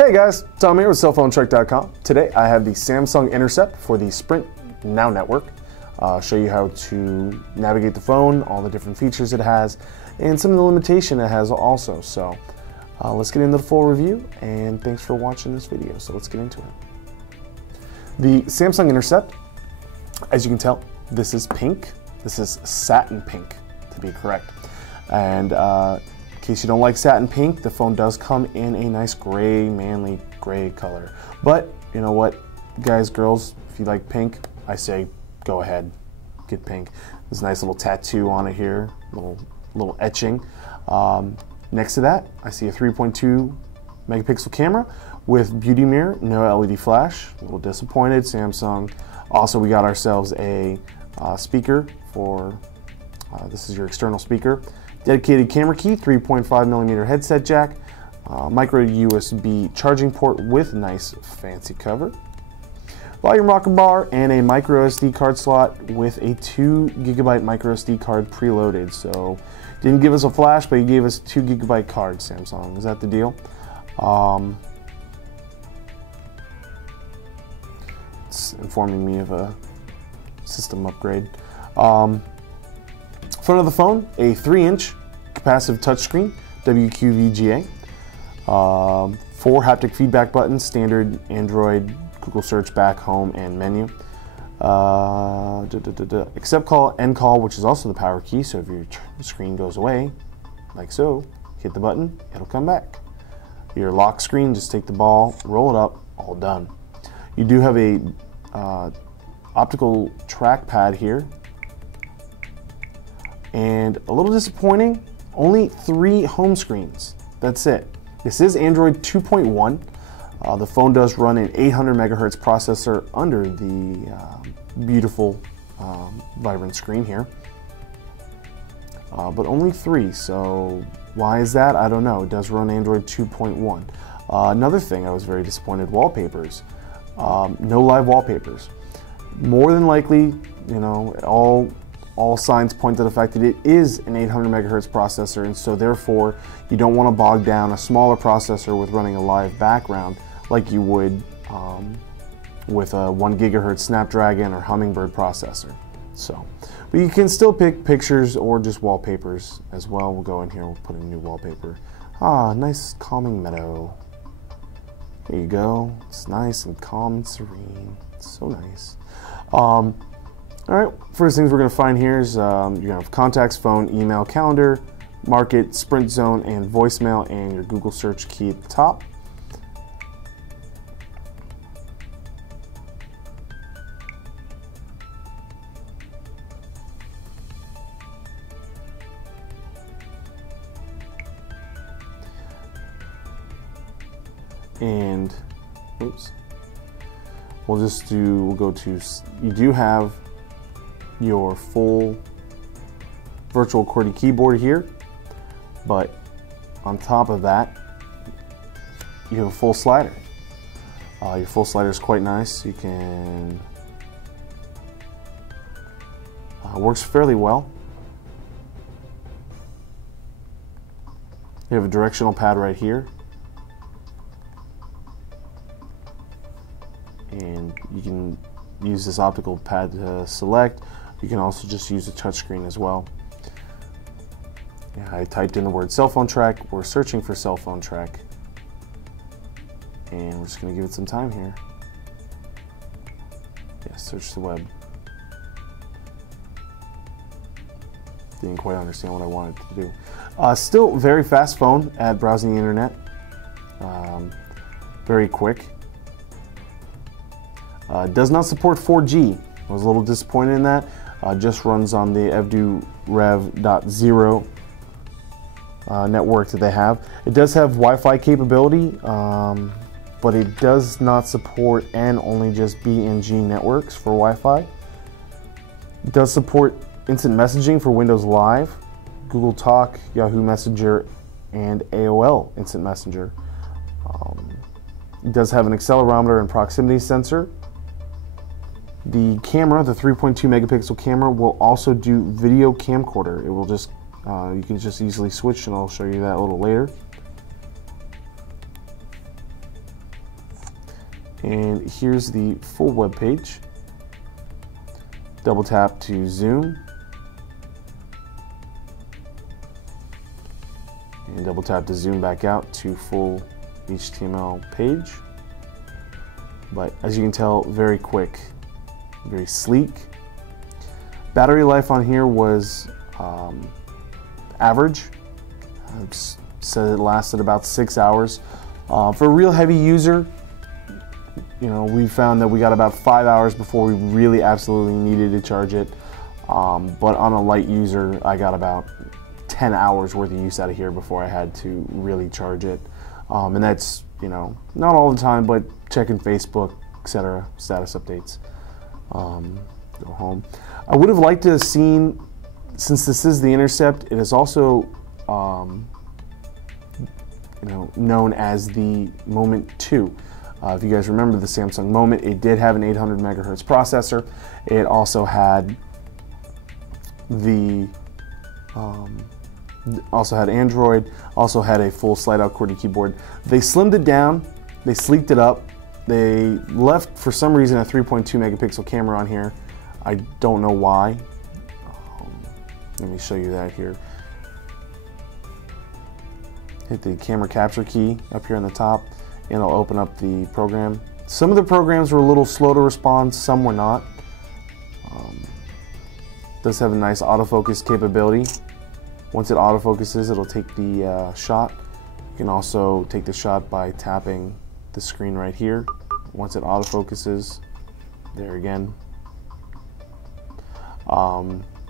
Hey guys, Tom here with cellphonetrek.com. Today I have the Samsung Intercept for the Sprint Now network. I'll show you how to navigate the phone, all the different features it has, and some of the limitation it has also. So let's get into the full review, and thanks for watching this video. So let's get into it. The Samsung Intercept, as you can tell, this is pink. This is satin pink, to be correct. And in case you don't like satin pink, the phone does come in a nice gray, manly gray color. But you know what, guys, girls, if you like pink, I say go ahead, get pink. There's a nice little tattoo on it here, little etching. Next to that, I see a 3.2 megapixel camera with beauty mirror, no LED flash. A little disappointed, Samsung. Also, we got ourselves a speaker for, this is your external speaker. Dedicated camera key, 3.5mm headset jack, micro USB charging port with nice fancy cover, volume rocker bar, and a micro SD card slot with a 2GB micro SD card preloaded. So didn't give us a flash, but he gave us a 2GB card, Samsung. Is that the deal? It's informing me of a system upgrade. Front of the phone, a 3-inch capacitive touchscreen, WQVGA, 4 haptic feedback buttons, standard Android, Google search, back, home, and menu. Accept call, end call, which is also the power key, so if your screen goes away, like so, hit the button, it'll come back. Your lock screen, just take the ball, roll it up, all done. You do have a optical trackpad here. And a little disappointing, only 3 home screens. That's it. This is Android 2.1. The phone does run an 800 megahertz processor under the beautiful vibrant screen here. But only 3, so why is that? I don't know. It does run Android 2.1. Another thing I was very disappointed, wallpapers. No live wallpapers. More than likely, you know, all signs point to the fact that it is an 800 megahertz processor, and so therefore you don't want to bog down a smaller processor with running a live background like you would with a 1 gigahertz Snapdragon or Hummingbird processor. So, but you can still pick pictures or just wallpapers as well. We'll go in here, we'll put in a new wallpaper. Ah, nice calming meadow. There you go. It's nice and calm and serene. It's so nice. Alright, first things we're going to find here is you're going to have contacts, phone, email, calendar, market, Sprint Zone, and voicemail, and your Google search key at the top. And, oops, we'll go to, you do have your full virtual QWERTY keyboard here, but on top of that you have a full slider. Your full slider is quite nice. You can works fairly well. You have a directional pad right here, and you can use this optical pad to select. You can also just use a touchscreen as well. Yeah, I typed in the word cell phone track. We're searching for cell phone track, and we're just going to give it some time here. Yeah, search the web. Didn't quite understand what I wanted to do. Still very fast phone at browsing the internet. Very quick. Does not support 4G. I was a little disappointed in that. Just runs on the EVDU Rev.0 network that they have. It does have Wi-Fi capability, but it does not support and only just BNG networks for Wi-Fi. It does support instant messaging for Windows Live, Google Talk, Yahoo Messenger, and AOL Instant Messenger. It does have an accelerometer and proximity sensor. The camera, the 3.2 megapixel camera, will also do video camcorder. It will just, you can just easily switch, and I'll show you that a little later. And here's the full web page. Double tap to zoom. And double tap to zoom back out to full HTML page. But as you can tell, very quick, very sleek. Battery life on here was average. It said it lasted about 6 hours. For a real heavy user, we found that we got about 5 hours before we really absolutely needed to charge it. But on a light user, I got about 10 hours worth of use out of here before I had to really charge it. And that's, not all the time, but checking Facebook, etc., status updates. Go home. I would have liked to have seen, since this is the Intercept, it is also known as the Moment 2. If you guys remember the Samsung Moment, it did have an 800 megahertz processor. It also had Android, also had a full slide-out QWERTY keyboard. They slimmed it down, they sleeked it up. They left, for some reason, a 3.2 megapixel camera on here. I don't know why. Let me show you that here. Hit the camera capture key up here on the top, and it'll open up the program. Some of the programs were a little slow to respond, some were not. Does have a nice autofocus capability. Once it autofocuses, it'll take the shot. You can also take the shot by tapping the screen right here. Once it autofocuses, there again.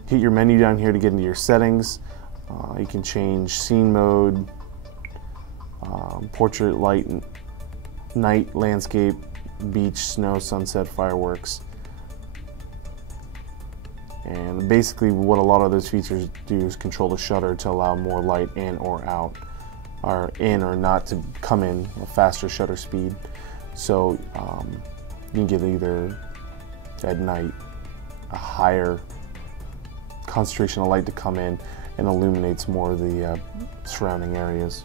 Hit your menu down here to get into your settings. You can change scene mode, portrait, light, night, landscape, beach, snow, sunset, fireworks. And basically what a lot of those features do is control the shutter to allow more light in or out, or in or not to come in, a faster shutter speed. So you can get either at night a higher concentration of light to come in and illuminates more of the surrounding areas.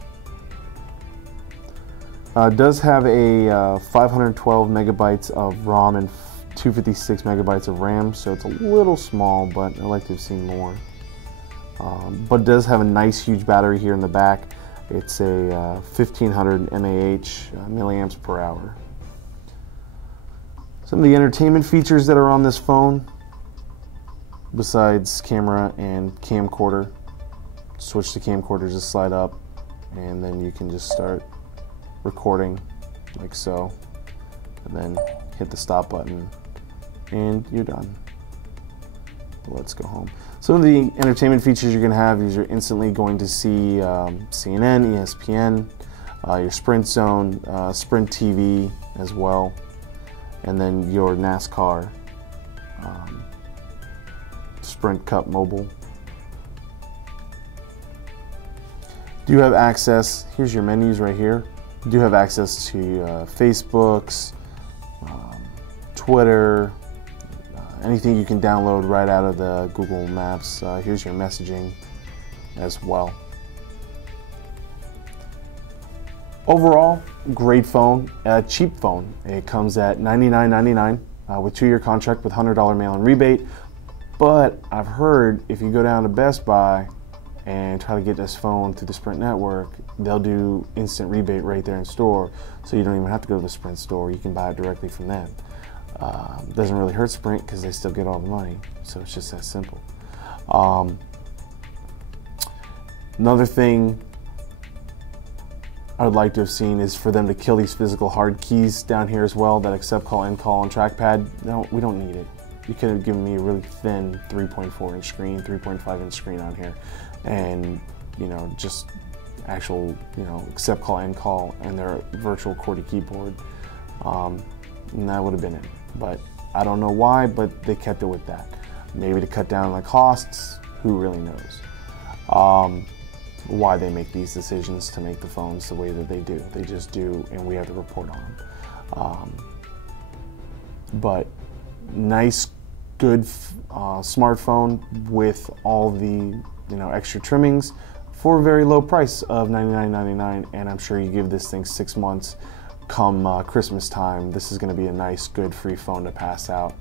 It does have a 512 megabytes of ROM and 256 megabytes of RAM, so it's a little small, but I'd like to have seen more. But it does have a nice huge battery here in the back. It's a 1500 mAh, milliamps per hour. Some of the entertainment features that are on this phone, besides camera and camcorder, switch to camcorder, just slide up, and then you can just start recording like so, and then hit the stop button, and you're done. Let's go home. Some of the entertainment features you're going to have is you're instantly going to see CNN, ESPN, your Sprint Zone, Sprint TV as well, and then your NASCAR, Sprint Cup Mobile. Do have access, here's your menus right here. You do have access to Facebook's, Twitter, anything you can download right out of the Google Maps. Here's your messaging as well. Overall, great phone, cheap phone. It comes at $99.99 with 2-year contract with $100 mail-in rebate. But I've heard if you go down to Best Buy and try to get this phone through the Sprint network, they'll do instant rebate right there in store, so you don't even have to go to the Sprint store. You can buy it directly from them. Doesn't really hurt Sprint because they still get all the money, so it's just that simple. Another thing I would like to have seen is for them to kill these physical hard keys down here as well that accept call, end call, and trackpad. No, we don't need it. You could have given me a really thin 3.4 inch screen, 3.5 inch screen on here, and just actual accept call, end call, and their virtual QWERTY keyboard, and that would have been it. But I don't know why, but they kept it with that. Maybe to cut down on the costs. Who really knows? Why they make these decisions to make the phones the way that they do. They just do, and we have to report on them. But nice, good smartphone with all the extra trimmings for a very low price of $99.99, and I'm sure you give this thing 6 months come Christmas time, this is going to be a nice, good, free phone to pass out.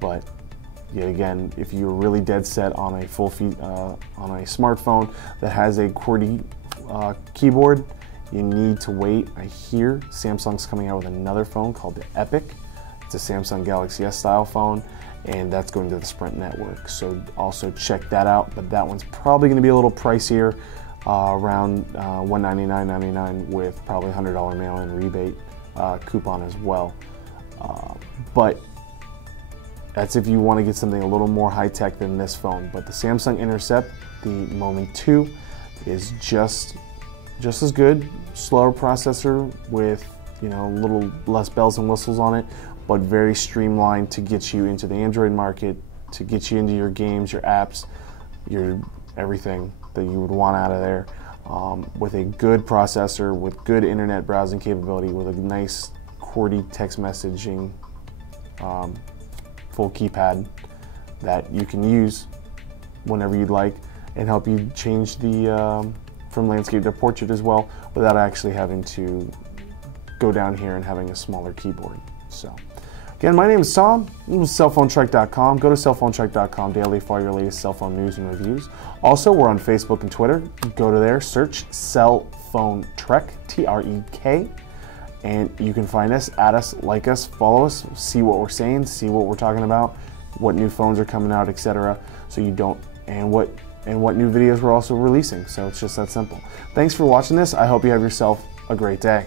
But yet again, if you're really dead set on a on a smartphone that has a QWERTY keyboard, you need to wait. I hear Samsung's coming out with another phone called the Epic. It's a Samsung Galaxy S style phone, and that's going to the Sprint network. So also check that out, but that one's probably going to be a little pricier, around $199.99 with probably $100 mail-in rebate coupon as well. But that's if you want to get something a little more high-tech than this phone. But the Samsung Intercept, the Moment 2, is just as good, slower processor with, you know, a little less bells and whistles on it, but very streamlined to get you into the Android market, to get you into your games, your apps, your everything that you would want out of there, with a good processor, with good internet browsing capability, with a nice QWERTY text messaging full keypad that you can use whenever you'd like, and help you change the from landscape to portrait as well, without actually having to go down here and having a smaller keyboard. So again, my name is Tom. This was cellphonetrek.com. Go to cellphonetrek.com daily for all your latest cell phone news and reviews. Also, we're on Facebook and Twitter. Go to there, search Cell Phone Trek, T-R-E-K, and you can find us, add us, like us, follow us, see what we're saying, see what we're talking about, what new phones are coming out, etc. So you don't, and what new videos we're also releasing. So it's just that simple. Thanks for watching this. I hope you have yourself a great day.